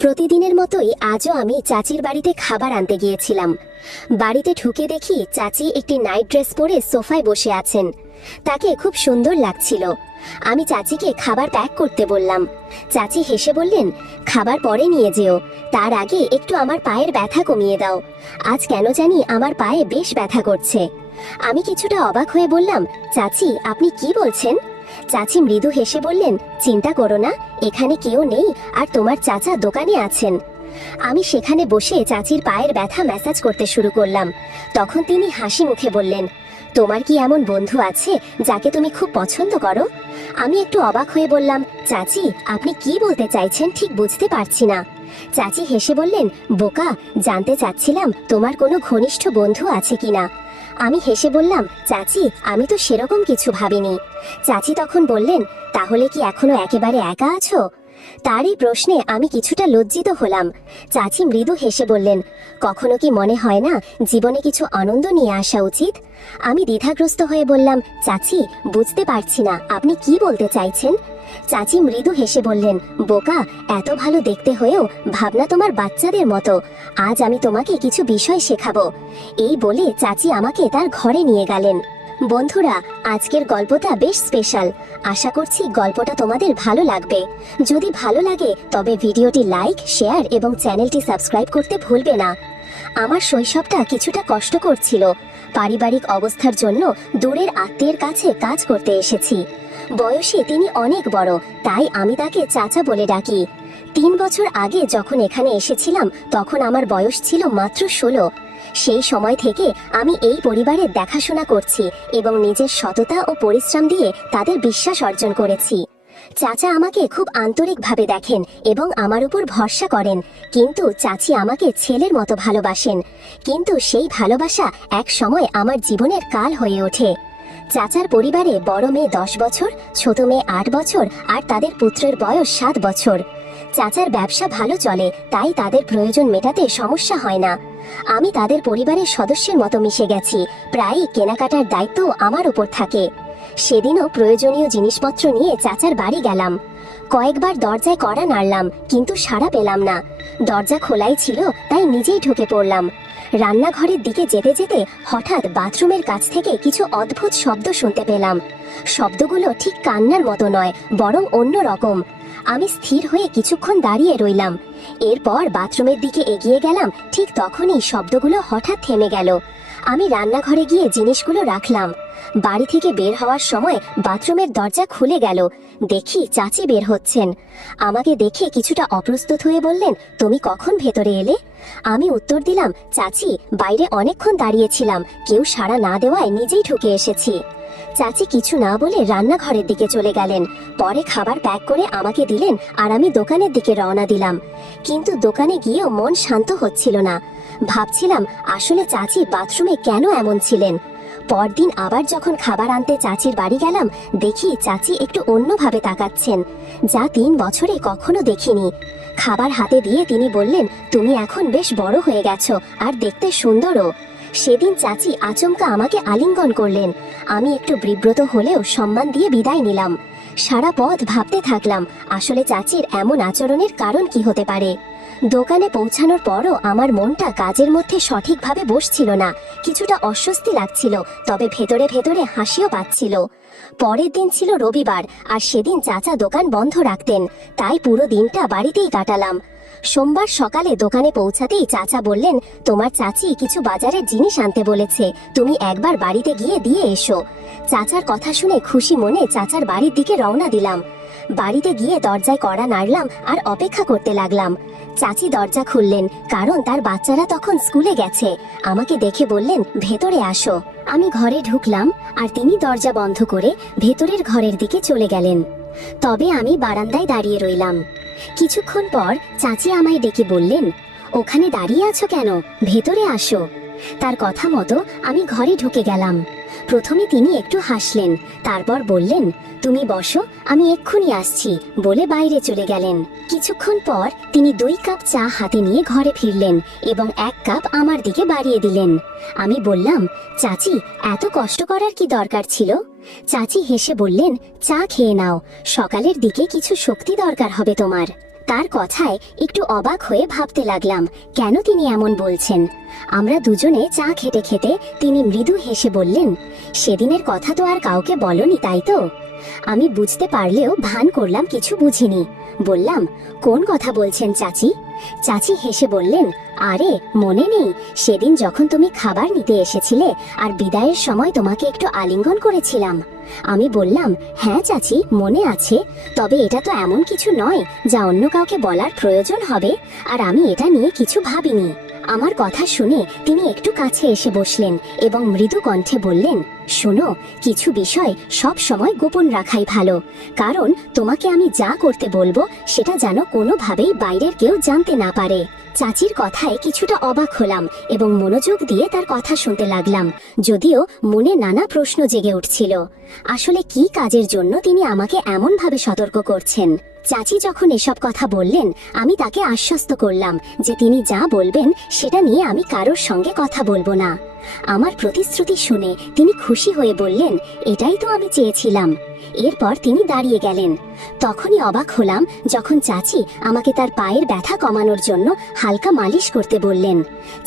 প্রতিদিনের মতোই আজও আমি চাচির বাড়িতে খাবার আনতে গিয়েছিলাম। বাড়িতে ঢুকে দেখি চাচি একটি নাইট ড্রেস পরে সোফায় বসে আছেন। তাকে খুব সুন্দর লাগছিল। আমি চাচিকে খাবার প্যাক করতে বললাম। চাচি হেসে বললেন, খাবার পরে নিয়ে যেও, তার আগে একটু আমার পায়ের ব্যথা কমিয়ে দাও। আজ কেন জানি আমার পায়ে বেশ ব্যথা করছে। আমি কিছুটা অবাক হয়ে বললাম, চাচি আপনি কি বলছেন? চাচি মৃদু হেসে বললেন, চিন্তা করো না, এখানে কেউ নেই আর তোমার চাচা দোকানে আছেন। আমি সেখানে বসে চাচির পায়ের ব্যথা ম্যাসাজ করতে শুরু করলাম। তখন তিনি হাসি মুখে বললেন, তোমার কি এমন বন্ধু আছে যাকে তুমি খুব পছন্দ করো? আমি একটু অবাক হয়ে বললাম, চাচি আপনি কি বলতে চাইছেন ঠিক বুঝতে পারছি না। চাচি হেসে বললেন, বোকা, জানতে চাচ্ছিলাম তোমার কোনো ঘনিষ্ঠ বন্ধু আছে কিনা। আমি হেসে বললাম, চাচি আমি তো সেরকম কিছু ভাবিনি। চাচি তখন বললেন, তাহলে কি এখনো একেবারে একা আছো? তার এই প্রশ্নে আমি কিছুটা লজ্জিত হলাম। চাচি মৃদু হেসে বললেন, কখনো কি মনে হয় না জীবনে কিছু আনন্দ নিয়ে আসা উচিত? আমি দ্বিধাগ্রস্ত হয়ে বললাম, চাচি বুঝতে পারছি না আপনি কি বলতে চাইছেন। চাচি মৃদু হেসে বললেন, বোকা, এত ভালো দেখতে হয়েও ভাবনা তোমার বাচ্চাদের মতো। আজ আমি তোমাকে কিছু বিষয় শেখাবো। এই বলে চাচি আমাকে তার ঘরে নিয়ে গেলেন। বন্ধুরা, আজকের গল্পটা বেশ স্পেশাল। আশা করছি গল্পটা তোমাদের ভালো লাগবে। যদি ভালো লাগে তবে ভিডিওটি লাইক, শেয়ার এবং চ্যানেলটি সাবস্ক্রাইব করতে ভুলবে না। আমার শৈশবটা কিছুটা কষ্টকর ছিল। পারিবারিক অবস্থার জন্য দূরের আত্মীয়ের কাছে কাজ করতে এসেছি। বয়সে তিনি অনেক বড়, তাই আমি তাকে চাচা বলে ডাকি। 3 বছর আগে যখন এখানে এসেছিলাম তখন আমার বয়স ছিল মাত্র 16। সেই সময় থেকে আমি এই পরিবারের দেখাশোনা করছি এবং নিজের সততা ও পরিশ্রম দিয়ে তাদের বিশ্বাস অর্জন করেছি। চাচা আমাকে খুব আন্তরিকভাবে দেখেন এবং আমার উপর ভরসা করেন, কিন্তু চাচি আমাকে ছেলের মতো ভালোবাসেন। কিন্তু সেই ভালোবাসা এক সময় আমার জীবনের কাল হয়ে ওঠে। চাচার পরিবারে বড় মেয়ে 10 বছর, ছোট মেয়ে 8 বছর আর তাদের পুত্রের বয়স 7 বছর। চাচার ব্যবসা ভালো চলে, তাই তাদের প্রয়োজন মেটাতে সমস্যা হয় না। আমি তাদের পরিবারের সদস্যের মতো মিশে গেছি। প্রায়ই কেনাকাটার দায়িত্ব আমার উপর থাকে। সেদিনও প্রয়োজনীয় জিনিসপত্র নিয়ে চাচার বাড়ি গেলাম। কয়েকবার দরজায় কড়া নাড়লাম, কিন্তু সাড়া পেলাম না। দরজা খোলাই ছিল, তাই নিজেই ঢুকে পড়লাম। রান্নাঘরের দিকে যেতে যেতে হঠাৎ বাথরুমের কাছ থেকে কিছু অদ্ভুত শব্দ শুনতে পেলাম। শব্দগুলো ঠিক কান্নার মতো নয়, বরং অন্য রকম। আমি স্থির হয়ে কিছুক্ষণ দাঁড়িয়ে রইলাম। এরপর বাথরুমের দিকে এগিয়ে গেলাম। ঠিক তখনই শব্দগুলো হঠাৎ থেমে গেল। আমি রান্নাঘরে গিয়ে জিনিসগুলো রাখলাম। বাড়ি থেকে বের হওয়ার সময় বাথরুমের দরজা খুলে গেল। দেখি চাচি বের হচ্ছেন। আমাকে দেখে কিছুটা অপ্রস্তুত হয়ে বললেন, তুমি কখন ভেতরে এলে? আমি উত্তর দিলাম, চাচি বাইরে অনেকক্ষণ দাঁড়িয়েছিলাম, কেউ সাড়া না দেওয়ায় নিজেই ঢুকে এসেছি। চাচি কিছু না বলে রান্নাঘরের দিকে চলে গেলেন। পরে খাবার প্যাক করে আমাকে দিলেন আর আমি দোকানের দিকে রওনা দিলাম। কিন্তু দোকানে গিয়েও মন শান্ত হচ্ছিল না। ভাবছিলাম আসলে চাচি বাথরুমে কেন এমন ছিলেন। পরদিন আবার যখন খাবার আনতে চাচির বাড়ি গেলাম, দেখি চাচি একটু অন্যভাবে তাকাচ্ছেন, যা 3 বছরে কখনো দেখিনি। খাবার হাতে দিয়ে তিনি বললেন, তুমি এখন বেশ বড় হয়ে গেছো আর দেখতে সুন্দরও। সেদিন চাচি আচমকা আমাকে আলিঙ্গন করলেন। আমি একটু বিব্রত হলেও সম্মান দিয়ে বিদায় নিলাম। সারা পথ ভাবতে থাকলাম, আসলে চাচির এমন আচরণের কারণ কি হতে পারে। দোকানে পৌঁছানোর পরও আমার মনটা কাজের মধ্যে সঠিকভাবে বসছিল না। কিছুটা অস্বস্তি লাগছিল, তবে ভেতরে ভেতরে হাসিও পাচ্ছিল। পরের দিন ছিল রবিবার, আর সেদিন চাচা দোকান বন্ধ রাখতেন, তাই পুরো দিনটা বাড়িতেই কাটালাম। সোমবার সকালে দোকানে পৌঁছাতেই চাচা বললেন, তোমার চাচি কিছু বাজারের জিনিস আনতে বলেছে, তুমি একবার বাড়িতে গিয়ে দিয়ে এসো। চাচার কথা শুনে খুশি মনে চাচার বাড়ির দিকে রওনা দিলাম। বাড়িতে গিয়ে দরজায় কড়া নাড়লাম আর অপেক্ষা করতে লাগলাম। চাচি দরজা খুললেন, কারণ তার বাচ্চারা তখন স্কুলে গেছে। আমাকে দেখে বললেন, ভেতরে আসো। আমি ঘরে ঢুকলাম আর তিনি দরজা বন্ধ করে ভেতরের ঘরের দিকে চলে গেলেন। তবে আমি বারান্দায় দাঁড়িয়ে রইলাম। কিছুক্ষণ পর চাচি আমায় ডেকে বললেন, ওখানে দাঁড়িয়ে আছো কেন, ভেতরে আসো। তার কথা মতো আমি ঘরে ঢুকে গেলাম। প্রথমে তিনি একটু হাসলেন, তারপর বললেন, তুমি বসো, আমি এক্ষুনি আসছি বলে বাইরে চলে গেলেন। কিছুক্ষণ পর তিনি 2 কাপ চা হাতে নিয়ে ঘরে ফিরলেন এবং 1 কাপ আমার দিকে বাড়িয়ে দিলেন। আমি বললাম, চাচি এত কষ্ট করার কি দরকার ছিল? চাচি হেসে বললেন, চা খেয়ে নাও, সকালের দিকে কিছু শক্তি দরকার হবে তোমার। তার কথায় একটু অবাক হয়ে ভাবতে লাগলাম কেন তিনি এমন বলছেন। আমরা দুজনে চা খেতে খেতে তিনি মৃদু হেসে বললেন, সেদিনের কথা তো আর কাউকে বলনি তাই তো? আমি বুঝতে পারলেও ভান করলাম কিছু বুঝিনি। বললাম, কোন কথা বলছেন চাচি? চাচি হেসে বললেন, আরে মনে নেই সেদিন যখন তুমি খাবার নিতে এসেছিলে আর বিদায়ের সময় তোমাকে একটু আলিঙ্গন করেছিলাম? আমি বললাম, হ্যাঁ চাচি মনে আছে, তবে এটা তো এমন কিছু নয় যা অন্য কাউকে বলার প্রয়োজন হবে, আর আমি এটা নিয়ে কিছু ভাবিনি। আমার কথা শুনে তিনি একটু কাছে এসে বসলেন এবং মৃদু কণ্ঠে বললেন, শোনো, কিছু বিষয় সব সময় গোপন রাখাই ভালো, কারণ তোমাকে আমি যা করতে বলবো সেটা যেন কোনোভাবেই বাইরের কেউ জানতে না পারে। চাচির কথায় কিছুটা অবাক হলাম এবং মনোযোগ দিয়ে তার কথা শুনতে লাগলাম, যদিও মনে নানা প্রশ্ন জেগে উঠছিল। আসলে কি কাজের জন্য তিনি আমাকে এমন ভাবে সতর্ক করছেন? চাচি যখন এসব কথা বললেন, আমি তাকে আশ্বস্ত করলাম যে তিনি যা বলবেন সেটা নিয়ে আমি কারোর সঙ্গে কথা বলবো না। আমার প্রতিশ্রুতি শুনে তিনি খুশি হয়ে বললেন, এটাই তো আমি চেয়েছিলাম। এরপর তিনি দাঁড়িয়ে গেলেন। তখনই অবাক হলাম যখন চাচি আমাকে তার পায়ের ব্যথা কমানোর জন্য হালকা মালিশ করতে বললেন।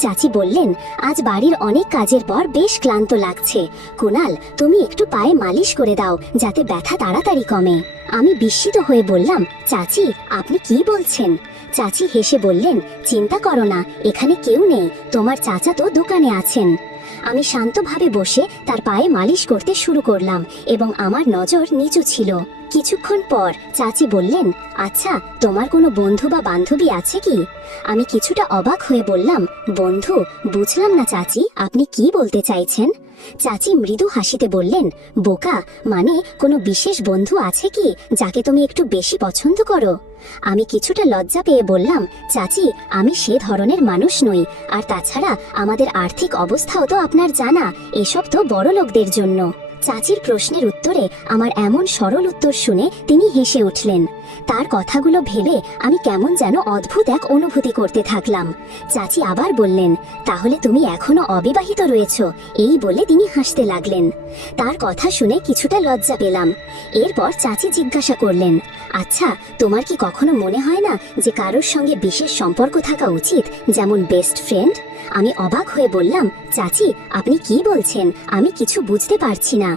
চাচি বললেন, আজ বাড়ির অনেক কাজের পর বেশ ক্লান্ত লাগছে, কুনাল তুমি একটু পায়ে মালিশ করে দাও যাতে ব্যথা তাড়াতাড়ি কমে। আমি বিস্মিত হয়ে বললাম, চাচি আপনি কি বলছেন? চাচি হেসে বললেন, চিন্তা করো না, এখানে কেউ নেই, তোমার চাচা তো দোকানে আছেন। আমি শান্তভাবে বসে তার পায়ে মালিশ করতে শুরু করলাম এবং আমার নজর নিচু ছিল। কিছুক্ষণ পর চাচি বললেন, আচ্ছা তোমার কোনো বন্ধু বা বান্ধবী আছে কি? আমি কিছুটা অবাক হয়ে বললাম, বন্ধু? বুঝলাম না চাচি, আপনি কি বলতে চাইছেন? চাচি মৃদু হাসিতে বললেন, বোকা, মানে কোনো বিশেষ বন্ধু আছে কি যাকে তুমি একটু বেশি পছন্দ করো? আমি কিছুটা লজ্জা পেয়ে বললাম, চাচি আমি সে ধরনের মানুষ নই, আর তাছাড়া আমাদের আর্থিক অবস্থাও তো আপনার জানা, এসব তো বড় লোকদের জন্য। চাচির প্রশ্নের উত্তরে আমার এমন সরল উত্তর শুনে তিনি হেসে উঠলেন। তার কথাগুলো ভেবে আমি কেমন যেন অদ্ভুত এক অনুভূতি করতে থাকলাম। চাচি আবার বললেন, তাহলে তুমি এখনো অবিবাহিত রয়েছ? এই বলে তিনি হাসতে লাগলেন। তার কথা শুনে কিছুটা লজ্জা পেলাম। এরপর চাচি জিজ্ঞাসা করলেন, আচ্ছা তোমার কি কখনো মনে হয় না যে কারোর সঙ্গে বিশেষ সম্পর্ক থাকা উচিত, যেমন বেস্ট ফ্রেন্ড? আমি অবাক হয়ে বললাম, চাচি আপনি কি বলছেন? আমি কিছু বুঝতে পারছি না।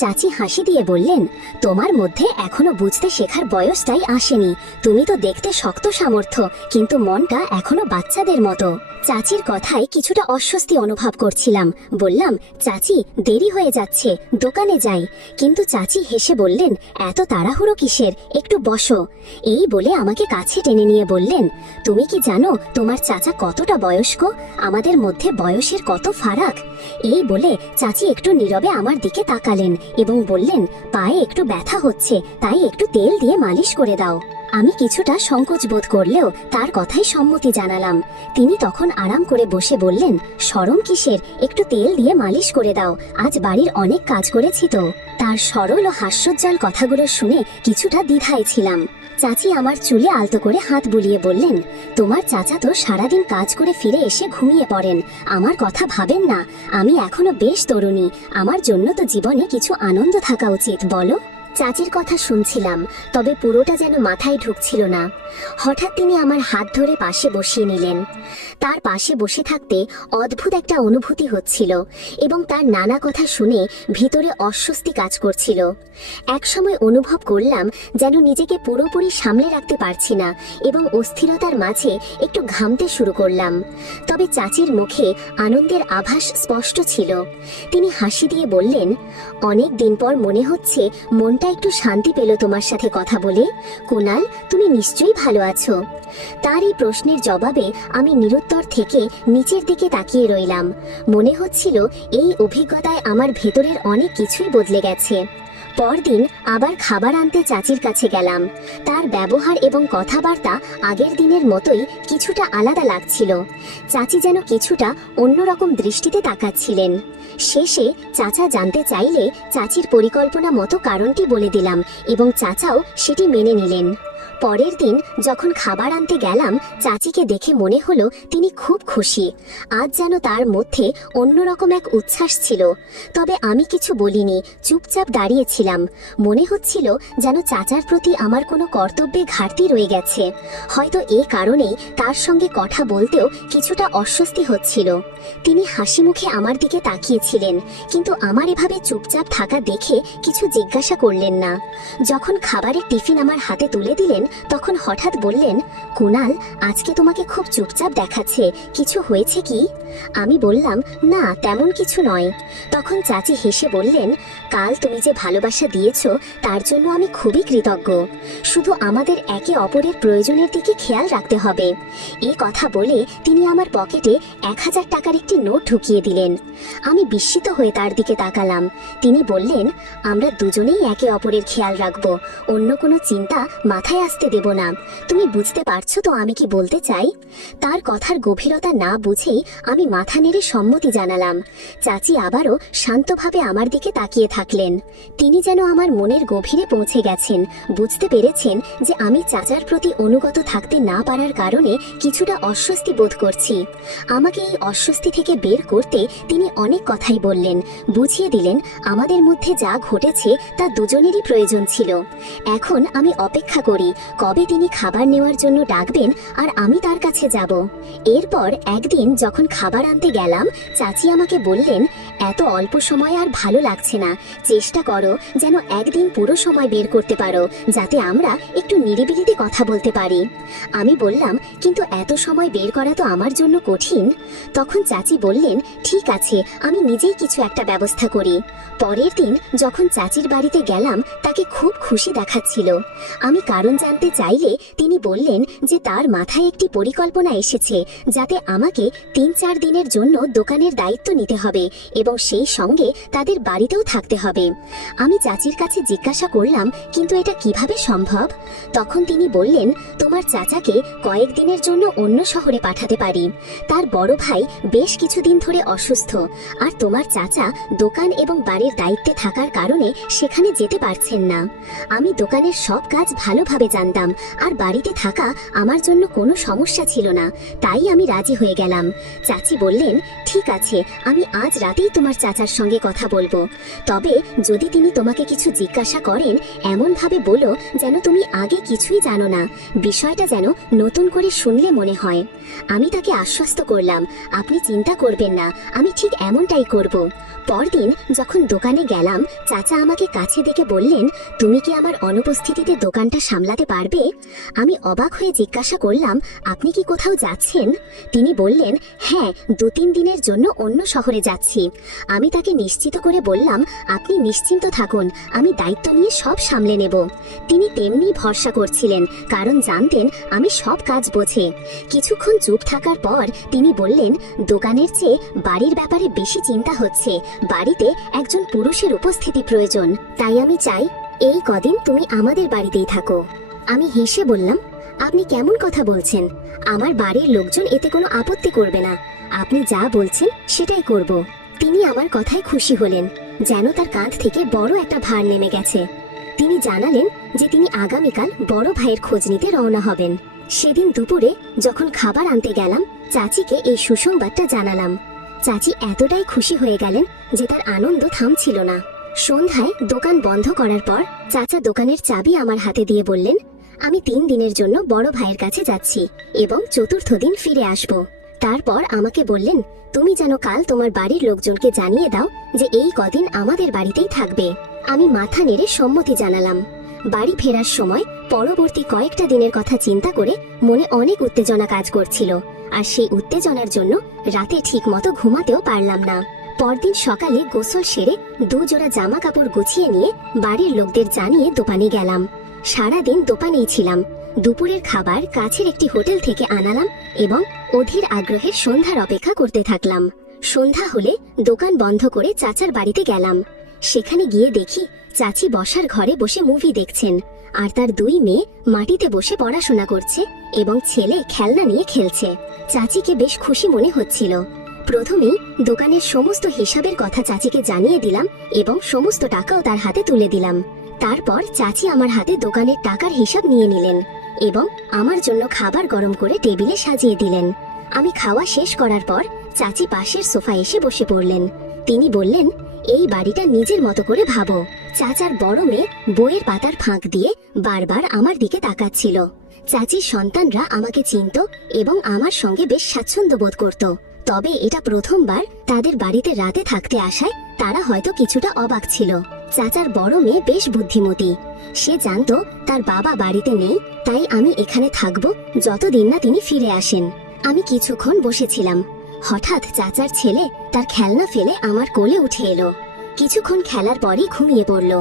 চাচি হাসি দিয়ে বললেন, তোমার মধ্যে এখনো বুঝতে শেখার বয়সটাই আসেনি, তুমি তো দেখতে শক্ত সামর্থ্য, কিন্তু মনটা এখনো বাচ্চাদের মতো। চাচির কথায় কিছুটা অস্বস্তি অনুভব করছিলাম। বললাম, চাচি দেরি হয়ে যাচ্ছে, দোকানে যাই। কিন্তু চাচি হেসে বললেন, এত তাড়াহুড়ো কিসের, একটু বসো। এই বলে আমাকে কাছে টেনে নিয়ে বললেন, তুমি কি জানো তোমার চাচা কতটা বয়স্ক? আমাদের মধ্যে বয়সের কত ফারাক। এই বলে চাচি একটু নীরবে আমার দিকে তাকালেন এবং বললেন, পায়ে একটু ব্যথা হচ্ছে, তাই একটু তেল দিয়ে মালিশ করে দাও। আমি কিছুটা সংকোচ বোধ করলেও তার কথাই সম্মতি জানালাম। তিনি তখন আরাম করে বসে বললেন, শরম কিসের, একটু তেল দিয়ে মালিশ করে দাও, আজ বাড়ির অনেক কাজ করেছি তো। তার সরল ও হাস্যোজ্জ্বল কথাগুলো শুনে কিছুটা দ্বিধায় ছিলাম। চাচি আমার চুলে আলতো করে হাত বুলিয়ে বললেন, তোমার চাচা তো সারাদিন কাজ করে ফিরে এসে ঘুমিয়ে পড়েন, আমার কথা ভাবেন না? আমি এখনো বেশ তরুণী, আমার জন্য তো জীবনে কিছু আনন্দ থাকা উচিত, বলো? চাচির কথা শুনছিলাম, তবে পুরোটা যেন মাথায় ঢুকছিল না। হঠাৎ তিনি আমার হাত ধরে পাশে বসিয়ে নিলেন। তার পাশে বসে থাকতে অদ্ভুত একটা অনুভূতি হচ্ছিল এবং তার নানা কথা শুনে ভিতরে অস্বস্তি কাজ করছিল। একসময় অনুভব করলাম যেন নিজেকে পুরোপুরি সামলে রাখতে পারছি না এবং অস্থিরতার মাঝে একটু ঘামতে শুরু করলাম। তবে চাচির মুখে আনন্দের আভাস স্পষ্ট ছিল। তিনি হাসি দিয়ে বললেন, অনেক দিন পর মনে হচ্ছে মনটা একটু শান্তি পেল তোমার সাথে কথা বলে। কুনাল, তুমি নিশ্চয়ই ভালো আছো? তার এই প্রশ্নের জবাবে আমি নিরুত্তর থেকে নিচের দিকে তাকিয়ে রইলাম। মনে হচ্ছিল এই অভিজ্ঞতায় আমার ভেতরের অনেক কিছুই বদলে গেছে। পরদিন আবার খাবার আনতে চাচির কাছে গেলাম। তার ব্যবহার এবং কথাবার্তা আগের দিনের মতোই কিছুটা আলাদা লাগছিল। চাচি যেন কিছুটা অন্যরকম দৃষ্টিতে তাকাচ্ছিলেন। শেষে চাচা জানতে চাইলে চাচির পরিকল্পনা মতো কারণটি বলে দিলাম এবং চাচাও সেটি মেনে নিলেন। পরের দিন যখন খাবার আনতে গেলাম, চাচিকে দেখে মনে হলো তিনি খুব খুশি। আজ যেন তার মধ্যে অন্যরকম এক উচ্ছ্বাস ছিল। তবে আমি কিছু বলিনি, চুপচাপ দাঁড়িয়েছিলাম। মনে হচ্ছিল যেন চাচার প্রতি আমার কোনো কর্তব্যে ঘাটতি রয়ে গেছে। হয়তো এই কারণেই তার সঙ্গে কথা বলতেও কিছুটা অস্বস্তি হচ্ছিল। তিনি হাসি মুখে আমার দিকে তাকিয়েছিলেন, কিন্তু আমার এভাবে চুপচাপ থাকা দেখে কিছু জিজ্ঞাসা করলেন না। যখন খাবারের টিফিন আমার হাতে তুলে দিলেন, তখন হঠাৎ বললেন, কুনাল, আজকে তোমাকে খুব চুপচাপ দেখাচ্ছে, কিছু হয়েছে কি? আমি বললাম, না, তেমন কিছু নয়। তখন চাচি হেসে বললেন, কাল তুমি যে ভালোবাসা দিয়েছো তার জন্য আমি খুবই কৃতজ্ঞ। শুধু আমাদের একে অপরের প্রয়োজনের দিকে খেয়াল রাখতে হবে। এই কথা বলে তিনি আমার পকেটে 1000 টাকার একটি নোট ঢুকিয়ে দিলেন। আমি বিস্মিত হয়ে তার দিকে তাকালাম। তিনি বললেন, আমরা দুজনেই একে অপরের খেয়াল রাখবো, অন্য কোনো চিন্তা মাথায় আসতে দেব না। তুমি বুঝতে পারছো তো আমি কি বলতে চাই? তার কথার গভীরতা না বুঝেই আমি মাথা নেড়ে সম্মতি জানালাম। চাচি আবারও শান্তভাবে আমার দিকে তাকিয়ে থাকলেন। তিনি যেন আমার মনের গভীরে পৌঁছে গেছেন, বুঝতে পেরেছেন যে আমি চাচার প্রতি অনুগত থাকতে না পারার কারণে কিছুটা অস্বস্তি বোধ করছি। আমাকে এই অস্বস্তি থেকে বের করতে তিনি অনেক কথাই বললেন, বুঝিয়ে দিলেন আমাদের মধ্যে যা ঘটেছে তা দুজনেরই প্রয়োজন ছিল। এখন আমি অপেক্ষা করি কবে তিনি খাবার নেওয়ার জন্য ডাকবেন আর আমি তার কাছে যাব। এরপর একদিন যখন খাবার আনতে গেলাম, চাচি আমাকে বললেন, এত অল্প সময় আর ভালো লাগছে না, চেষ্টা করো যেন একদিন পুরো সময় বের করতে পারো, যাতে আমরা একটু নিরিবিলিতে কথা বলতে পারি। আমি বললাম, কিন্তু এত সময় বের করা তো আমার জন্য কঠিন। তখন চাচি বললেন, ঠিক আছে, আমি নিজেই কিছু একটা ব্যবস্থা করি। পরের দিন যখন চাচির বাড়িতে গেলাম, তাকে খুব খুশি দেখাচ্ছিল। আমি কারণ জানতে চাইলে তিনি বললেন যে তার মাথায় একটি পরিকল্পনা এসেছে, যাতে আমাকে 3-4 দিনের জন্য দোকানের দায়িত্ব নিতে হবে এবং সেই সঙ্গে তাদের বাড়িতেও থাকতে হবে। আমি চাচির কাছে জিজ্ঞাসা করলাম, কিন্তু এটা কিভাবে সম্ভব? তখন তিনি বললেন, তোমার চাচাকে কয়েকদিনের জন্য অন্য শহরে পাঠাতে পারি। তার বড় ভাই বেশ কিছুদিন ধরে অসুস্থ, আর তোমার চাচা দোকান এবং বাড়ির দায়িত্বে থাকার কারণে সেখানে যেতে পারছেন না। আমি দোকানের সব কাজ ভালোভাবে জানতাম, আর বাড়িতে থাকা আমার জন্য কোনো সমস্যা ছিল না, তাই আমি রাজি হয়ে গেলাম। চাচি বললেন, ঠিক আছে, আমি আজ রাতেই তোমার চাচার সঙ্গে কথা বলবো। তবে যদি তিনি তোমাকে কিছু জিজ্ঞাসা করেন, এমনভাবে বলো যেন তুমি আগে কিছুই জানো না, বিষয়টা যেন নতুন করে শুনলে মনে হয়। আমি তাকে আশ্বস্ত করলাম, আপনি চিন্তা করবেন না, আমি ঠিক এমনটাই করব। পরদিন যখন দোকানে গেলাম, চাচা আমাকে কাছে ডেকে বললেন, তুমি কি আমার অনুপস্থিতিতে দোকানটা সামলাতে পারবে? আমি অবাক হয়ে জিজ্ঞাসা করলাম, আপনি কি কোথাও যাচ্ছেন? তিনি বললেন, হ্যাঁ, 2-3 দিনের জন্য অন্য শহরে যাচ্ছি। আমি তাকে নিশ্চিত করে বললাম, আপনি নিশ্চিন্ত থাকুন, আমি দায়িত্ব নিয়ে সব সামলে নেব। তিনি তেমনি ভরসা করছিলেন, কারণ জানতেন আমি সব কাজ বোঝে। কিছুক্ষণ চুপ থাকার পর তিনি বললেন, দোকানের চেয়ে বাড়ির ব্যাপারে বেশি চিন্তা হচ্ছে, বাড়িতে একজন পুরুষের উপস্থিতি প্রয়োজন। তাই আমি চাই এই কদিন তুমি আমাদের বাড়িতেই থাকো। আমি হেসে বললাম, আপনি কেমন কথা বলছেন? আমার বাড়ির লোকজন এতে কোনো আপত্তি করবে না, আপনি যা বলছেন সেটাই করব। তিনি আমার কথায় খুশি হলেন, যেন তার কাঁধ থেকে বড় একটা ভার নেমে গেছে। তিনি জানালেন যে তিনি আগামীকাল বড় ভাইয়ের খোঁজ নিতে রওনা হবেন। সেদিন দুপুরে যখন খাবার আনতে গেলাম, চাচিকে এই সুসংবাদটা জানালাম। চাচি এতটাই খুশি হয়ে গেলেন যে তার আনন্দ থামছিল না। সন্ধ্যায় দোকান বন্ধ করার পর চাচা দোকানের চাবি আমার হাতে দিয়ে বললেন, আমি 3 দিনের জন্য বড় ভাইয়ের কাছে যাচ্ছি এবং 4র্থ দিন ফিরে আসব। তারপর আমাকে বললেন, তুমি যেন কাল তোমার বাড়ির লোকজনকে জানিয়ে দাও যে এই কদিন আমাদের বাড়িতেই থাকবে। আমি মাথা নেড়ে সম্মতি জানালাম। বাড়ি ফেরার সময় পরবর্তী কয়েকটা দিনের কথা চিন্তা করে মনে অনেক উত্তেজনা কাজ করছিল, আর সেই উত্তেজনার জন্য রাতে ঠিক মতো ঘুমাতেও পারলাম না। পরদিন সকালে গোসল সেরে 2 জোড়া জামা কাপড় গুছিয়ে নিয়ে বাড়ির লোকদের জানিয়ে দোকানে গেলাম। সারাদিন দোকানেই ছিলাম। দুপুরের খাবার কাছের একটি হোটেল থেকে আনালাম এবং অধীর আগ্রহের সন্ধ্যার অপেক্ষা করতে থাকলাম। সন্ধ্যা হলে দোকান বন্ধ করে চাচার বাড়িতে গেলাম। সেখানে গিয়ে দেখি চাচি বসার ঘরে বসে মুভি দেখছেন, আর তার 2 মেয়ে মাটিতে বসে পড়াশোনা করছে এবং ছেলে খেলনা নিয়ে খেলছে। চাচিকে বেশ খুশি মনে হচ্ছিল। প্রথমেই দোকানের সমস্ত হিসাবের কথা চাচিকে জানিয়ে দিলাম এবং সমস্ত টাকাও তার হাতে তুলে দিলাম। তারপর চাচি আমার হাতে দোকানের টাকার হিসাব নিয়ে নিলেন। এবং আমার জন্য খাবার গরম করে টেবিলে সাজিয়ে দিলেন। আমি খাওয়া শেষ করার পর চাচি পাশের সোফায় এসে বসে পড়লেন। তিনি বললেন, এই বাড়িটা নিজের মতো করে ভাবো। চাচার বড় মেয়ে বইয়ের পাতার ফাঁক দিয়ে বারবার আমার দিকে তাকাচ্ছিল। চাচির সন্তানরা আমাকে চিনত এবং আমার সঙ্গে বেশ স্বাচ্ছন্দ্য বোধ করত। তবে এটা প্রথমবার তাদের বাড়িতে রাতে থাকতে আসায় তারা হয়তো কিছুটা অবাক ছিল। চাচার বড় মেয়ে বেশ বুদ্ধিমতী। সে জানতো তার বাবা বাড়িতে নেই, তাই আমি এখানে থাকবো যতদিন না তিনি ফিরে আসেন। আমি কিছুক্ষণ বসেছিলাম। হঠাৎ চাচার ছেলে তার খেলনা ফেলে আমার কোলে উঠে এলো। কিছুক্ষণ খেলার পরই ঘুমিয়ে পড়ল।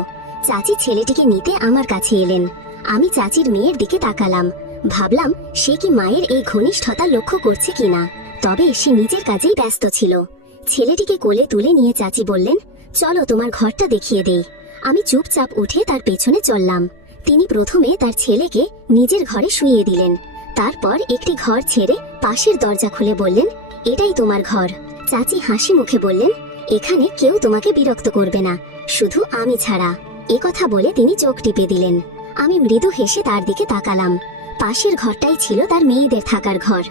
চাচি ছেলেটিকে নিতে আমার কাছে এলেন। আমি চাচির মেয়ের দিকে তাকালাম। ভাবলাম সে কি মায়ের এই ঘনিষ্ঠতা লক্ষ্য করছে কিনা। তবে সে নিজের কাজেই ব্যস্ত ছিল। ছেলেটিকে কোলে তুলে নিয়ে চাচি বললেন, চলো তোমার ঘরটা দেখিয়ে দেই। আমি চুপচাপ উঠে তার পেছনে চললাম। তিনি প্রথমে তার ছেলেকে নিজের ঘরে শুইয়ে দিলেন। তারপর একটি ঘর ছেড়ে পাশের দরজা খুলে বললেন, এটাই তোমার ঘর। চাচি হাসি মুখে বললেন, এখানে কেউ তোমাকে বিরক্ত করবে না, শুধু আমি ছাড়া। কথা বলে তিনি চোখ টিপে দিলেন। আমি মৃদু হেসে তার দিকে তাকালাম। পাশের ঘরটাই ছিল তার মেয়েদের থাকার ঘর।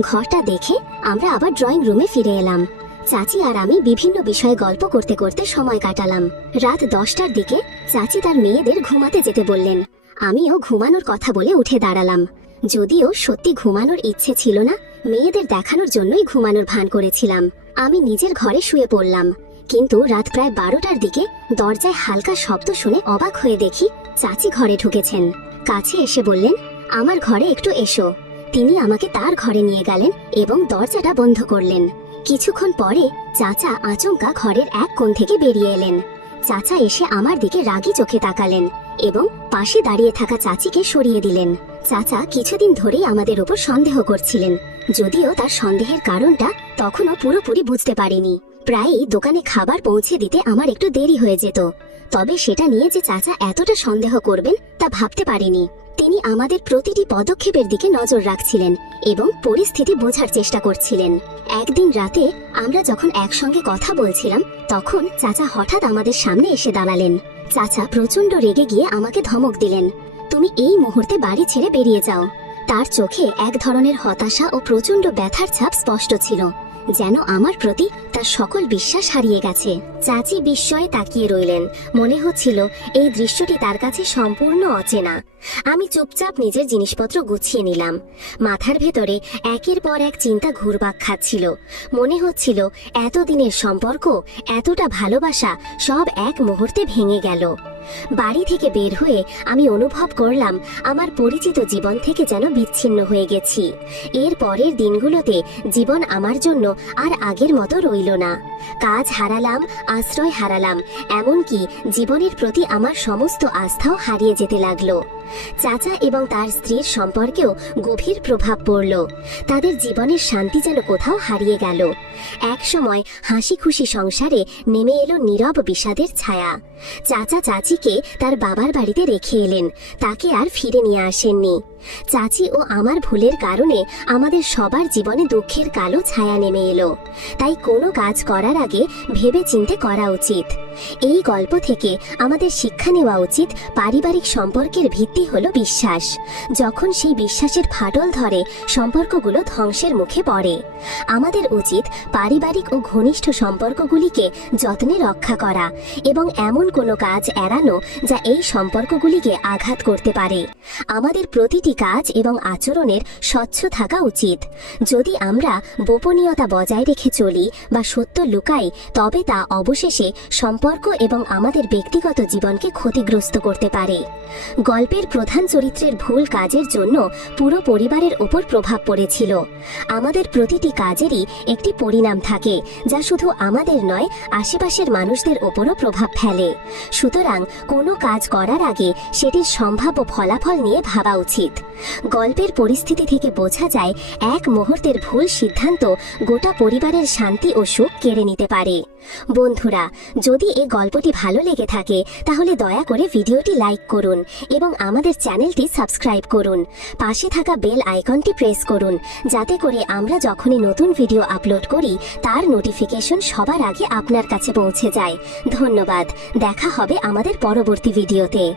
ঘরটা দেখে আমরা আবার ড্রয়িং রুমে ফিরে এলাম। চাচি আর আমি বিভিন্ন বিষয়ে গল্প করতে করতে সময় কাটালাম। রাত 10টার দিকে চাচি তার মেয়েদের ঘুমাতে যেতে বললেন। আমিও ঘুমানোর কথা বলে উঠে দাঁড়ালাম। যদিও সত্যি ঘুমানোর ইচ্ছে ছিল না, মেয়েদের দেখানোর জন্যই ঘুমানোর ভান করেছিলাম। আমি নিজের ঘরে শুয়ে পড়লাম। কিন্তু রাত প্রায় 12টার দিকে দরজায় হালকা শব্দ শুনে অবাক হয়ে দেখি চাচি ঘরে ঢুকেছেন। কাছে এসে বললেন, আমার ঘরে একটু এসো। তিনি আমাকে তার ঘরে নিয়ে গেলেন এবং দরজাটা বন্ধ করলেন। কিছুক্ষণ পরে চাচা আচমকা ঘরের এক কোণ থেকে বেরিয়ে এলেন। চাচা এসে আমার দিকে রাগী চোখে তাকালেন এবং পাশে দাঁড়িয়ে থাকা চাচিকে সরিয়ে দিলেন। চাচা কিছুদিন ধরেই আমাদের উপর সন্দেহ করছিলেন, যদিও তার সন্দেহের কারণটা তখনও পুরোপুরি বুঝতে পারিনি। প্রায়ই দোকানে খাবার পৌঁছে দিতে আমার একটু দেরি হয়ে যেত, তবে সেটা নিয়ে যে চাচা এতটা সন্দেহ করবেন তা ভাবতে পারিনি। তিনি আমাদের প্রতিটি পদক্ষেপের দিকে নজর রাখছিলেন এবং পরিস্থিতি বোঝার চেষ্টা করছিলেন। একদিন রাতে আমরা যখন একসঙ্গে কথা বলছিলাম, তখন চাচা হঠাৎ আমাদের সামনে এসে দাঁড়ালেন। চাচা প্রচন্ড রেগে গিয়ে আমাকে ধমক দিলেন, তুমি এই মুহূর্তে বাড়ি ছেড়ে বেরিয়ে যাও। তার চোখে এক ধরনের হতাশা ও প্রচন্ড ব্যথার ছাপ স্পষ্ট ছিল, যেন আমার প্রতি তার সকল বিশ্বাস হারিয়ে গেছে। চাচি বিস্ময়ে তাকিয়ে রইলেন। মনে হচ্ছিল এই দৃশ্যটি তার কাছে সম্পূর্ণ অচেনা। আমি চুপচাপ নিজের জিনিসপত্র গুছিয়ে নিলাম। মাথার ভেতরে একের পর এক চিন্তা ঘুরপাক খাচ্ছিল। মনে হচ্ছিল এতদিনের সম্পর্ক, এতটা ভালোবাসা সব এক মুহূর্তে ভেঙে গেল। বাড়ি থেকে বের হয়ে আমি অনুভব করলাম আমার পরিচিত জীবন থেকে যেন বিচ্ছিন্ন হয়ে গেছি। এর পরের দিনগুলোতে জীবন আমার জন্য আর আগের মতো রইল না। কাজ হারালাম, আশ্রয় হারালাম, এমনকি জীবনের প্রতি আমার সমস্ত আস্থাও হারিয়ে যেতে লাগলো। চাচা এবং তার স্ত্রীর সম্পর্কেও গভীর প্রভাব পড়ল। তাদের জীবনের শান্তি যেন কোথাও হারিয়ে গেল। এক সময় হাসি খুশি সংসারে নেমে এলো নীরব বিষাদের ছায়া। চাচা চাচিকে তার বাবার বাড়িতে রেখে এলেন, তাকে আর ফিরে নিয়ে আসেননি। চাচি ও আমার ভুলের কারণে আমাদের সবার জীবনে দুঃখের কালো ছায়া নেমে এলো। তাই কোনো কাজ করার আগে ভেবে চিন্তে করা উচিত। এই গল্প থেকে আমাদের শিক্ষা নেওয়া উচিত, পারিবারিক সম্পর্কের ভিত্তি হলো বিশ্বাস। যখন সেই বিশ্বাসের ফাটল ধরে, সম্পর্কগুলো ধ্বংসের মুখে পড়ে। আমাদের উচিত পারিবারিক ও ঘনিষ্ঠ সম্পর্কগুলিকে যত্নে রক্ষা করা এবং এমন কোনো কাজ এড়ানো যা এই সম্পর্কগুলিকে আঘাত করতে পারে। আমাদের প্রতিটি কাজ এবং আচরণের স্বচ্ছ থাকা উচিত। যদি আমরা গোপনীয়তা বজায় রেখে চলি বা সত্য লুকাই, তবে তা অবশেষে সম্পর্ক এবং আমাদের ব্যক্তিগত জীবনকে ক্ষতিগ্রস্ত করতে পারে। গল্পের প্রধান চরিত্রের ভুল কাজের জন্য পুরো পরিবারের উপর প্রভাব পড়েছিল। আমাদের প্রতিটি কাজেরই একটি পরিণাম থাকে, যা শুধু আমাদের নয়, আশেপাশের মানুষদের উপরও প্রভাব ফেলে। সুতরাং কোনো কাজ করার আগে সেটির সম্ভাব্য ফলাফল নিয়ে ভাবা উচিত। গল্পের পরিস্থিতি থেকে বোঝা যায়, এক মুহূর্তের ভুল সিদ্ধান্ত গোটা পরিবারের শান্তি ও সুখ কেড়ে নিতে পারে। বন্ধুরা, যদি এই গল্পটি ভালো লেগে থাকে তাহলে দয়া করে ভিডিওটি লাইক করুন এবং আমাদের চ্যানেলটি সাবস্ক্রাইব করুন। পাশে থাকা বেল আইকনটি প্রেস করুন, যাতে করে আমরা যখনই নতুন ভিডিও আপলোড করি তার নোটিফিকেশন সবার আগে আপনার কাছে পৌঁছে যায়। ধন্যবাদ। দেখা হবে আমাদের পরবর্তী ভিডিওতে।